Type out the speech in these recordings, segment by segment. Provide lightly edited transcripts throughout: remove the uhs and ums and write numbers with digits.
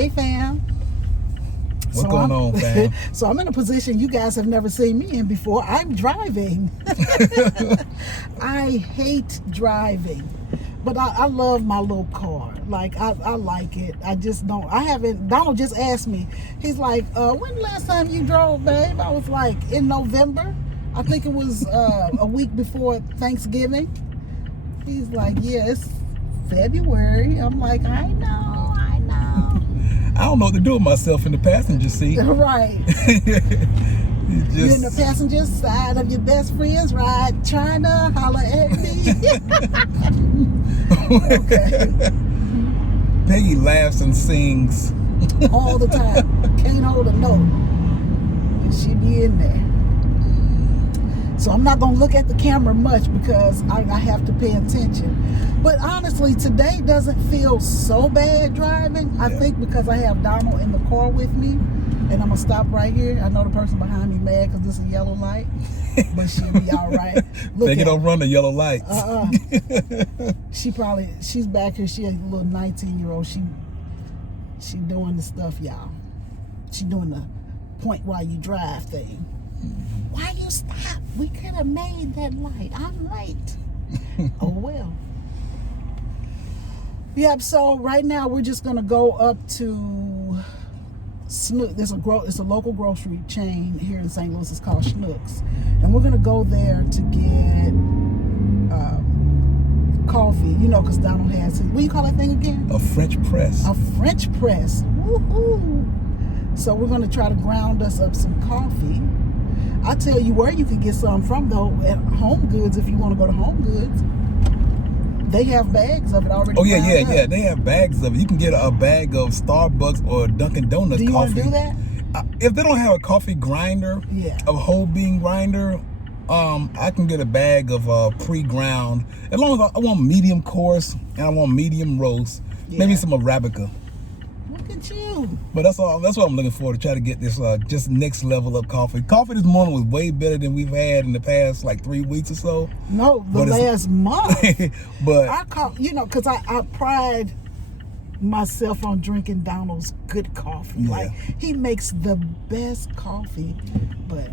Hey, fam. What's going on, fam? So I'm in a position you guys have never seen me in before. I'm driving. I hate driving, but I love my little car. Like, I like it. I just don't. I haven't. Donald just asked me. He's like, when the last time you drove, babe? I was like, in November. I think it was a week before Thanksgiving. He's like, yeah, it's February. I'm like, I know. I don't know what to do with myself in the passenger seat. Right. You're in the passenger side of your best friend's ride, trying to holler at me. Okay. Peggy laughs and sings all the time. Can't hold a note. And she be in there. So I'm not going to look at the camera much because I have to pay attention. But honestly, today doesn't feel so bad driving. I think because I have Donald in the car with me. And I'm going to stop right here. I know the person behind me mad because this is a yellow light. But she'll be all right. They don't run the yellow lights. She's back here. She a little 19-year-old. She doing the stuff, y'all. She doing the point while you drive thing. Why you stop? We could have made that light. I'm late. Oh, well. Yep, so right now we're just going to go up to Snook. It's a local grocery chain here in St. Louis. It's called Schnucks. And we're going to go there to get coffee. You know, because Donald has his, what do you call that thing again? A French press. A French press. Woohoo! So we're going to try to ground us up some coffee. I'll tell you where you can get some from, though, at Home Goods. If you want to go to Home Goods, they have bags of it already. Oh, yeah. They have bags of it. You can get a bag of Starbucks or Dunkin' Donuts coffee. Do you want to do that? If they don't have a coffee grinder, a whole bean grinder, I can get a bag of pre-ground. As long as I want medium coarse and I want medium roast, maybe some Arabica. Look at you. But that's all. That's what I'm looking for, to try to get this just next level up coffee. Coffee this morning was way better than we've had in the past like 3 weeks or so. No, the last month. But because I pride myself on drinking Donald's good coffee. Yeah. Like, he makes the best coffee. But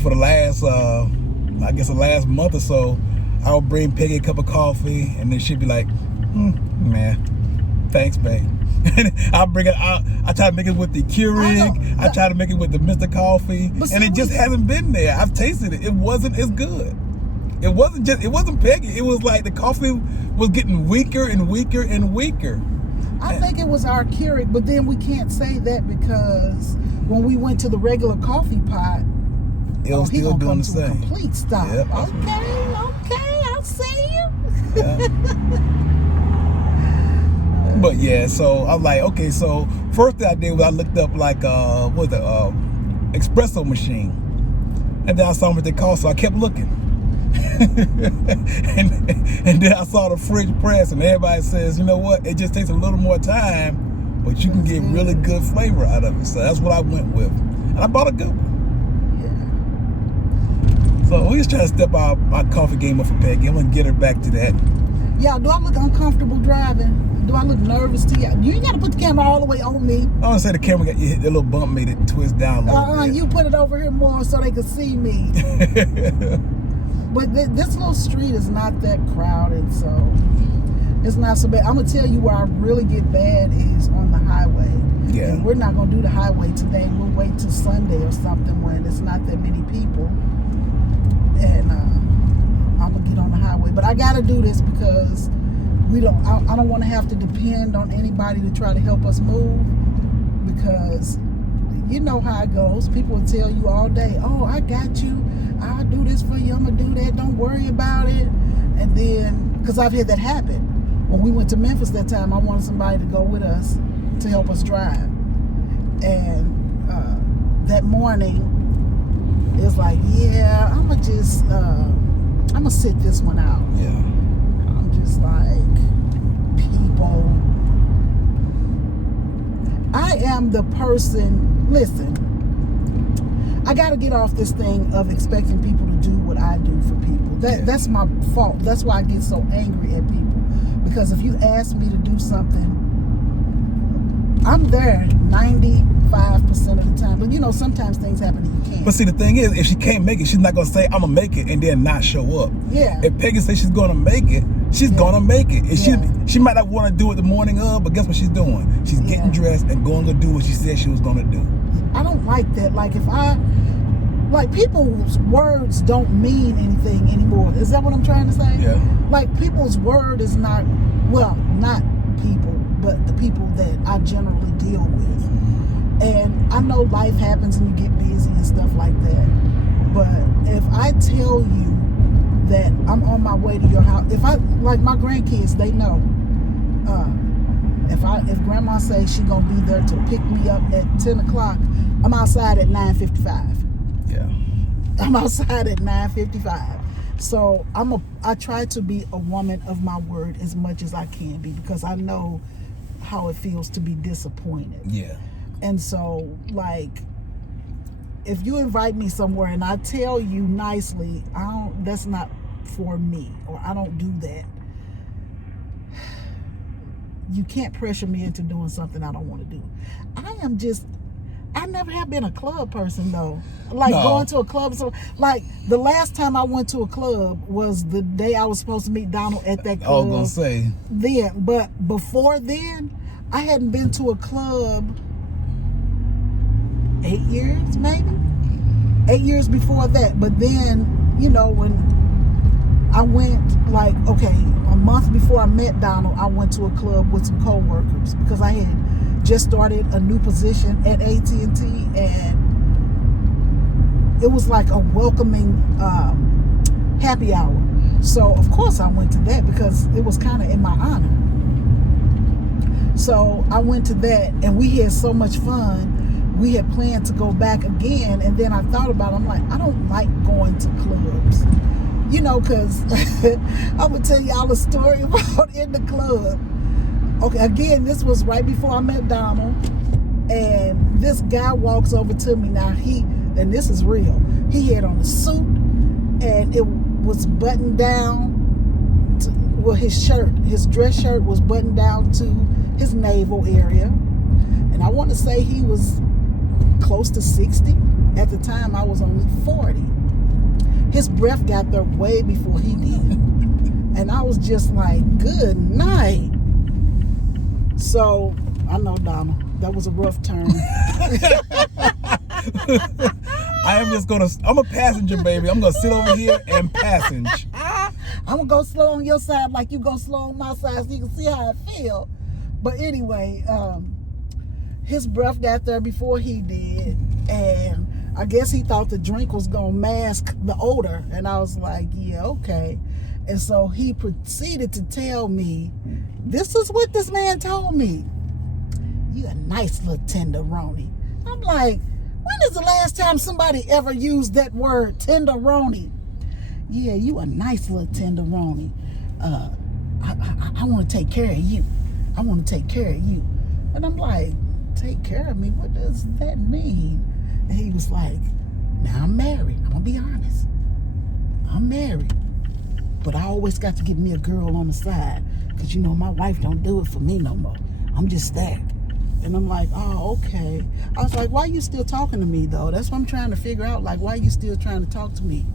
for the last the last month or so, I'll bring Peggy a cup of coffee and then she'd be like, man, thanks, babe. I'll bring it out. I try to make it with the Keurig. I try to make it with the Mr. Coffee, and it just hasn't been there. I've tasted it. It wasn't as good. It wasn't Peggy. It was like the coffee was getting weaker and weaker and weaker. I think it was our Keurig, but then we can't say that because when we went to the regular coffee pot, it was still doing the same. Complete stop. Yep. Okay, I'll see you. Yeah. But yeah, so I'm like, okay, so first thing I did was I looked up like espresso machine, and then I saw what they cost, so I kept looking. and then I saw the French press, and everybody says, you know what, it just takes a little more time, but you can get really good flavor out of it. So that's what I went with, and I bought a good one. Yeah. So we just trying to step out my coffee game up for Peggy. I'm gonna get her back to that. Yeah, do I look uncomfortable driving? Do I look nervous to you? You ain't got to put the camera all the way on me. I want to say the camera got hit, the little bump made it twist down a little bit. You put it over here more so they can see me. But this little street is not that crowded, so it's not so bad. I'm going to tell you where I really get bad is on the highway. Yeah. And we're not going to do the highway today. We'll wait till Sunday or something when it's not that many people. And I'm going to get on the highway. But I got to do this because I don't want to have to depend on anybody to try to help us move, because you know how it goes. People will tell you all day, oh, I got you. I'll do this for you. I'm going to do that. Don't worry about it. And then, because I've had that happen. When we went to Memphis that time, I wanted somebody to go with us to help us drive. And that morning, it was like, yeah, I'm going to sit this one out. Yeah. Just like, people, I am the person, listen, I got to get off this thing of expecting people to do what I do for people. That's my fault. That's why I get so angry at people, because if you ask me to do something I'm there 95% of the time. But you know, sometimes things happen and you can't. But see, the thing is, if she can't make it, she's not gonna say, "I'm gonna make it," and then not show up. Yeah. If Peggy says she's gonna make it, she's gonna make it. And she might not want to do it the morning of, but guess what she's doing? She's getting dressed and going to do what she said she was gonna do. I don't like that. Like people's words don't mean anything anymore. Is that what I'm trying to say? Yeah. Like people's word is not, well, not people, but the people that I generally deal with. And I know life happens and you get busy and stuff like that. But if I tell you that I'm on my way to your house, like my grandkids, they know. If grandma says she gonna be there to pick me up at 10 o'clock, I'm outside at 9:55. Yeah. I'm outside at 9:55. So I try to be a woman of my word as much as I can be, because I know how it feels to be disappointed. Yeah. And so, like, if you invite me somewhere and I tell you nicely, that's not for me, or I don't do that. You can't pressure me into doing something I don't want to do. I never have been a club person though. Like going to a club. So like the last time I went to a club was the day I was supposed to meet Donald at that club. I was gonna say. Then, but before then, I hadn't been to a club 8 years, maybe 8 years before that. But then, you know, when I went, like, okay, a month before I met Donald, I went to a club with some co-workers because I had just started a new position at AT&T, and it was like a welcoming happy hour. So of course I went to that because it was kind of in my honor. So I went to that and we had so much fun. We had planned to go back again, and then I thought about it. I'm like, I don't like going to clubs, you know, because I'm gonna tell y'all a story about in the club. Okay, again, this was right before I met Donald, and this guy walks over to me. Now and this is real, he had on a suit and it was buttoned down his dress shirt was buttoned down to his navel area, and I want to say he was close to 60. At the time I was only 40. His breath got there way before he did, and I was just like, good night. So I know, Donald, that was a rough turn. I'm a passenger, baby. I'm gonna sit over here and passenge. I'm gonna go slow on your side like you go slow on my side so you can see how I feel. But anyway, his breath got there before he did, and I guess he thought the drink was gonna mask the odor, and I was like, yeah, okay. And so he proceeded to tell me, this is what this man told me: you a nice little tenderoni. I'm like, when is the last time somebody ever used that word, tenderoni? Yeah, you a nice little tenderoni. I want to take care of you. I want to take care of you. And I'm like, take care of me? What does that mean? And he was like, now I'm married. I'm going to be honest. I'm married. But I always got to get me a girl on the side, because, you know, my wife don't do it for me no more. I'm just that. And I'm like, oh, okay. I was like, why are you still talking to me, though? That's what I'm trying to figure out. Like, why are you still trying to talk to me?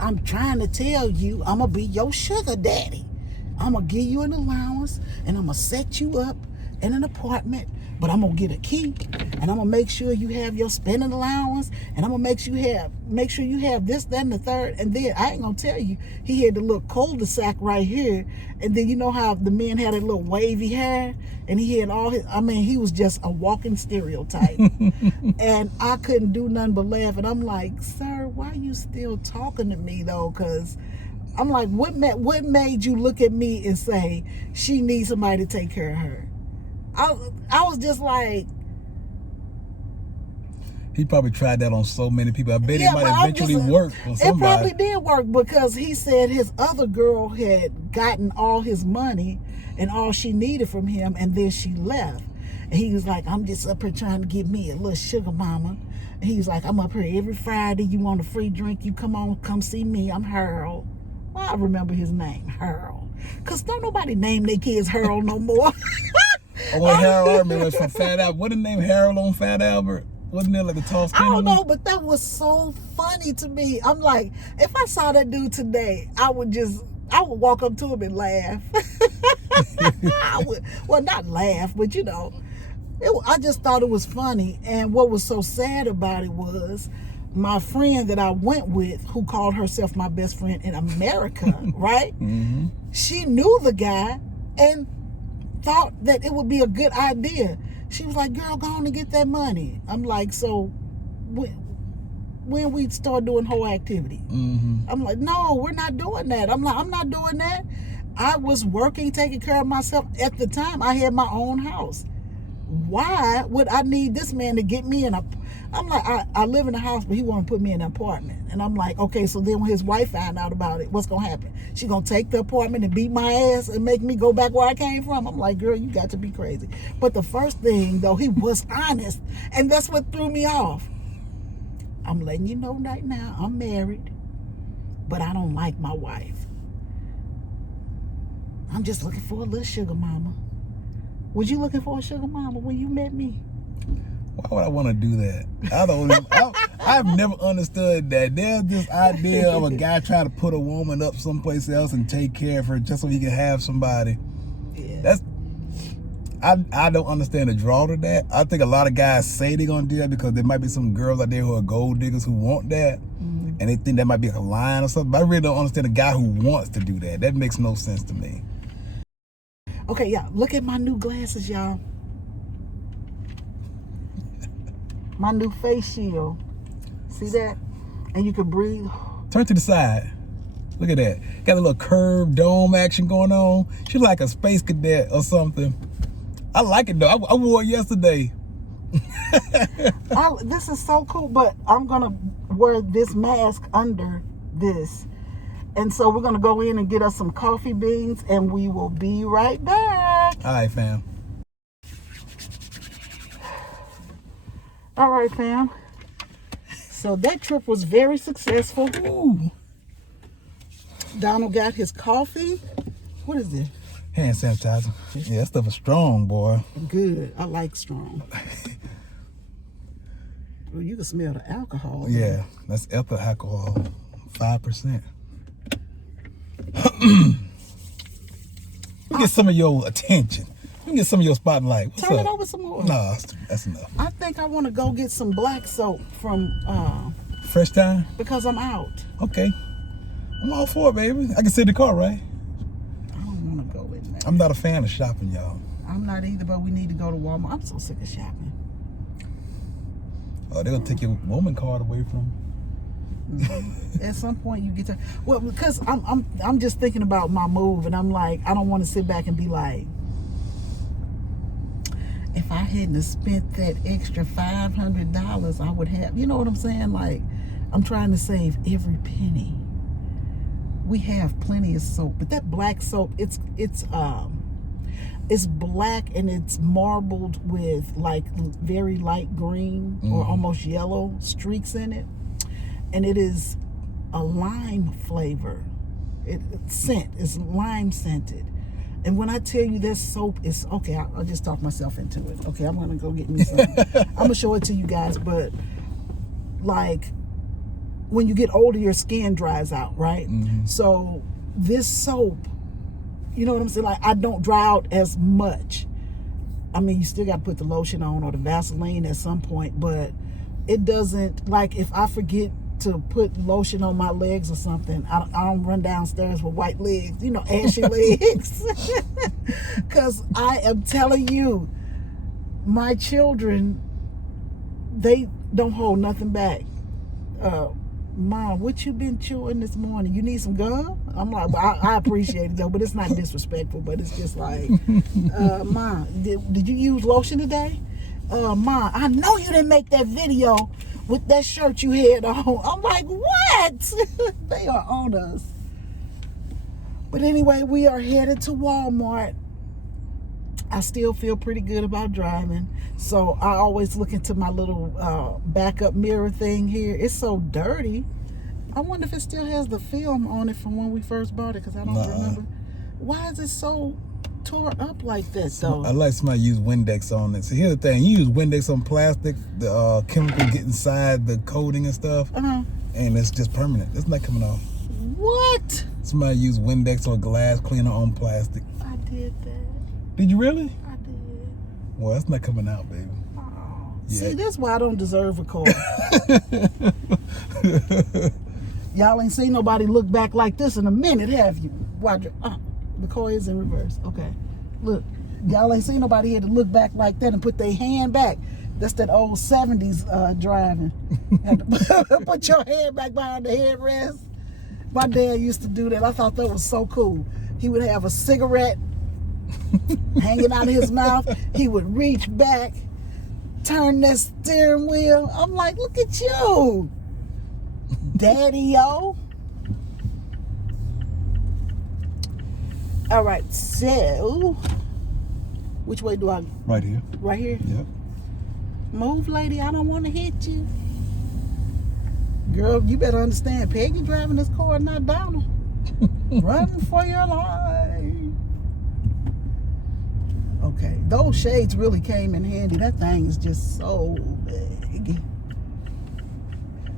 I'm trying to tell you, I'm going to be your sugar daddy. I'm going to give you an allowance, and I'm going to set you up in an apartment, but I'm going to get a key, and I'm going to make sure you have your spending allowance, and I'm going to make sure you have this, that, and the third. And then I ain't going to tell you, he had the little cul-de-sac right here, and then you know how the men had a little wavy hair, and he had he was just a walking stereotype. And I couldn't do nothing but laugh, and I'm like, sir, why are you still talking to me, though? Because I'm like, what made you look at me and say she needs somebody to take care of her? I was just like... He probably tried that on so many people. I bet it might eventually work on somebody. It probably did work, because he said his other girl had gotten all his money and all she needed from him, and then she left. And he was like, I'm just up here trying to get me a little sugar mama. And he was like, I'm up here every Friday. You want a free drink? You come see me. I'm Harold. Well, I remember his name, Harold. Because don't nobody name their kids Harold no more. Or Harold, I remember from Fat Albert. What the name Harold on Fat Albert? Wasn't there like a tall skinny I don't one? know, but that was so funny to me. I'm like, if I saw that dude today, I would walk up to him and laugh. Well, not laugh, but I just thought it was funny. And what was so sad about it was my friend that I went with, who called herself my best friend in America, right? Mm-hmm. She knew the guy and thought that it would be a good idea. She was like, girl, go on and get that money. I'm like, so when we start doing whole activity? Mm-hmm. I'm like, no, we're not doing that. I'm like, I'm not doing that. I was working, taking care of myself. At the time, I had my own house. Why would I need this man to get me in a... I'm like, I live in a house, but he want to put me in an apartment. And I'm like, okay, so then when his wife found out about it, what's going to happen? She going to take the apartment and beat my ass and make me go back where I came from? I'm like, girl, you got to be crazy. But the first thing, though, he was honest. And that's what threw me off. I'm letting you know right now, I'm married, but I don't like my wife. I'm just looking for a little sugar mama. Was you looking for a sugar mama when you met me? Why would I want to do that? I've never understood that. There's this idea of a guy trying to put a woman up someplace else and take care of her just so he can have somebody. Yeah. I don't understand the draw to that. I think a lot of guys say they're going to do that because there might be some girls out there who are gold diggers who want that. Mm-hmm. And they think that might be a line or something. But I really don't understand a guy who wants to do that. That makes no sense to me. Okay, yeah, look at my new glasses, y'all. My new face shield. See that? And you can breathe. Turn to the side. Look at that. Got a little curved dome action going on. She's like a space cadet or something. I like it though. I wore it yesterday. This is so cool, but I'm going to wear this mask under this. And so we're going to go in and get us some coffee beans, and we will be right back. All right, fam. All right, fam. So that trip was very successful. Ooh. Donald got his coffee. What is it? Hand sanitizer. Yeah, that stuff is strong, boy. Good. I like strong. Well, you can smell the alcohol. Yeah, man. That's ethyl alcohol. 5%. Get some of your attention. You get some of your spotlight. What's Turn up? it over some more. No, that's enough. I think I want to go get some black soap from Fresh Time? because I'm out. Okay. I'm all for it, baby. I can sit in the car, right? I don't want to go in there. I'm not a fan of shopping, y'all. I'm not either, but we need to go to Walmart. I'm so sick of shopping. Oh, they'll take your woman card away from you. At some point you get to, well, because I'm just thinking about my move, and I'm like, I don't want to sit back and be like, if I hadn't have spent that extra $500, I would have, you know what I'm saying? Like, I'm trying to save every penny. We have plenty of soap, but that black soap, it's black and it's marbled with like very light green or almost yellow streaks in it. And it is a lime flavor. It's lime scented. And when I tell you this soap is, okay, I'll just talk myself into it. Okay, I'm gonna go get me some. I'm gonna show it to you guys, but like when you get older, your skin dries out, right? Mm-hmm. So this soap, you know what I'm saying? Like I don't dry out as much. I mean, you still got to put the lotion on or the Vaseline at some point, but it doesn't, like if I forget to put lotion on my legs or something, I don't run downstairs with white legs, ashy legs. Because I am telling you, my children, they don't hold nothing back. Mom, what you been chewing this morning? You need some gum? I'm like, well, I appreciate it though, but it's not disrespectful, but it's just like, Mom, did you use lotion today? Mom, I know you didn't make that video with that shirt you had on. I'm like, what? They are on us. But anyway, we are headed to Walmart. I still feel pretty good about driving. So I always look into my little backup mirror thing here. It's so dirty. I wonder if it still has the film on it from when we first bought it, because I don't remember. Why is it so tore up like that though. I like somebody use Windex on it. So here's the thing: you use Windex on plastic, the chemical get inside the coating and stuff, and it's just permanent. It's not coming off. What? Somebody use Windex or glass cleaner on plastic. I did that. Did you really? I did. Well, it's not coming out, baby. Oh. Yeah. See, that's why I don't deserve a car. Y'all ain't seen nobody look back like this in a minute, have you? Watch it. The car is in reverse. Okay. Look, y'all ain't seen nobody here to look back like that and put their hand back. That's that old 70s driving. Put your hand back behind the headrest. My dad used to do that. I thought that was so cool. He would have a cigarette hanging out of his mouth. He would reach back, turn that steering wheel. I'm like, look at you, Daddy-o. All right, so which way do I? Right here. Right here? Yep. Move, lady. I don't want to hit you. Girl, you better understand. Peggy driving this car, not Donald. Run for your life. Okay, those shades really came in handy. That thing is just so big.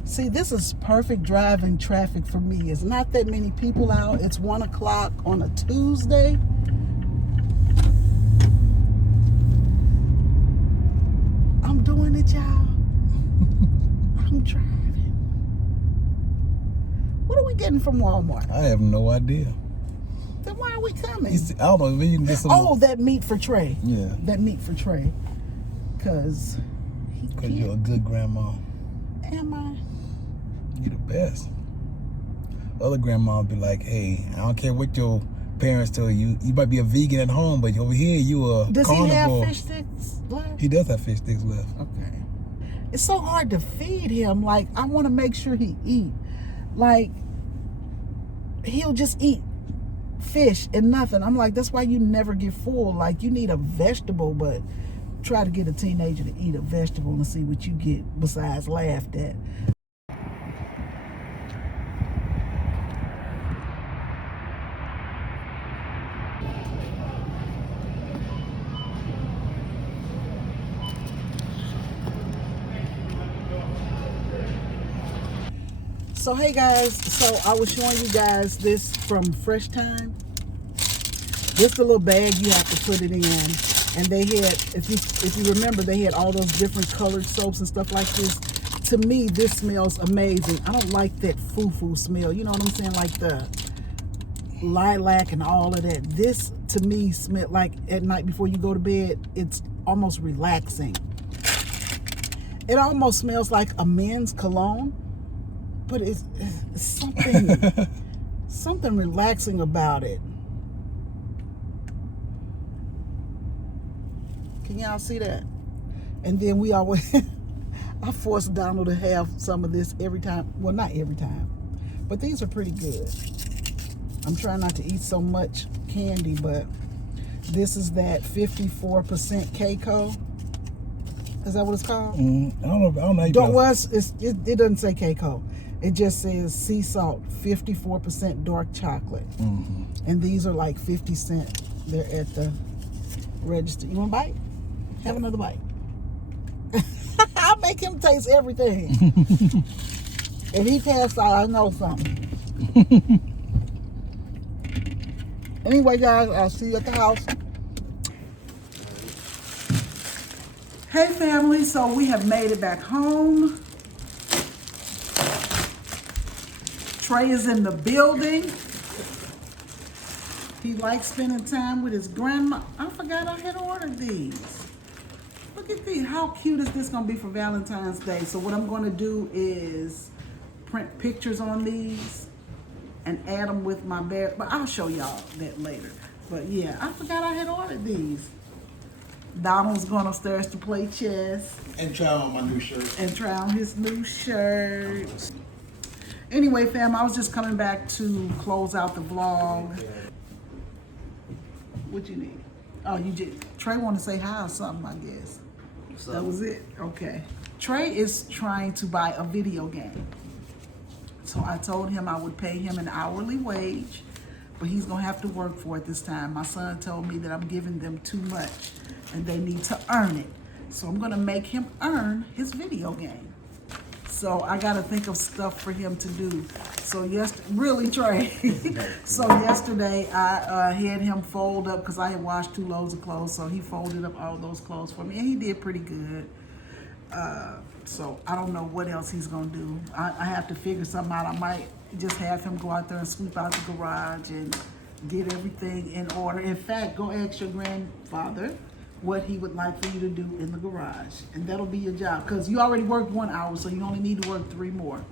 See, this is perfect driving traffic for me. It's not that many people out. It's 1 o'clock on a Tuesday. I'm doing it, y'all. I'm driving. What are we getting from Walmart? I have no idea. Then why are we coming? I don't know. Maybe you can get some. Oh, that meat for Trey. Yeah. That meat for Trey. Because you're a good grandma. Am I? You're the best. Other grandma would be like, hey, I don't care what your parents tell you. You might be a vegan at home, but over here you a Does carnivore. he have fish sticks left? He does have fish sticks left. Okay. It's so hard to feed him. Like, I want to make sure he eat. Like, he'll just eat fish and nothing. I'm like, that's why you never get full. Like, you need a vegetable, but try to get a teenager to eat a vegetable and see what you get besides laughed at. So hey guys, so I was showing you guys this from Fresh Time. This the little bag you have to put it in, and they had, if you remember, they had all those different colored soaps and stuff like this. To me, this smells amazing. I don't like that foo-foo smell. You know what I'm saying? Like the lilac and all of that. This to me smell like at night before you go to bed. It's almost relaxing. It almost smells like a men's cologne. But it's something something relaxing about it. Can y'all see that? And then we always I force Donald to have some of this every time. Well, not every time, but these are pretty good. I'm trying not to eat so much candy, but this is that 54% Keiko. Is that what it's called? I don't know. It doesn't say Keiko. It just says sea salt, 54% dark chocolate. And these are like 50 cents. They're at the register. You want a bite? Have another bite. I'll make him taste everything. If he passed out, I know something. Anyway, guys, I'll see you at the house. Hey, family. So we have made it back home. Trey is in the building. He likes spending time with his grandma. I forgot I had ordered these. Look at these. How cute is this going to be for Valentine's Day? So what I'm going to do is print pictures on these and add them with my bear. But I'll show y'all that later. But yeah, I forgot I had ordered these. Donald's going upstairs to play chess. And try on my new shirt. And try on his new shirt. Anyway, fam, I was just coming back to close out the vlog. What you need? Oh, you just, Trey want to say hi or something, I guess. That was it? Okay. Trey is trying to buy a video game. So I told him I would pay him an hourly wage but he's gonna have to work for it this time. My son told me that I'm giving them too much and they need to earn it. So I'm gonna make him earn his video game. So I gotta think of stuff for him to do. So really Trey. So yesterday I had him fold up, because I had washed 2 loads of clothes, so he folded up all those clothes for me, and he did pretty good. So I don't know what else he's gonna do. I have to figure something out. I might just have him go out there and sweep out the garage and get everything in order. In fact, go ask your grandfather what he would like for you to do in the garage, and that'll be your job, because you already worked 1 hour, so you only need to work 3 more.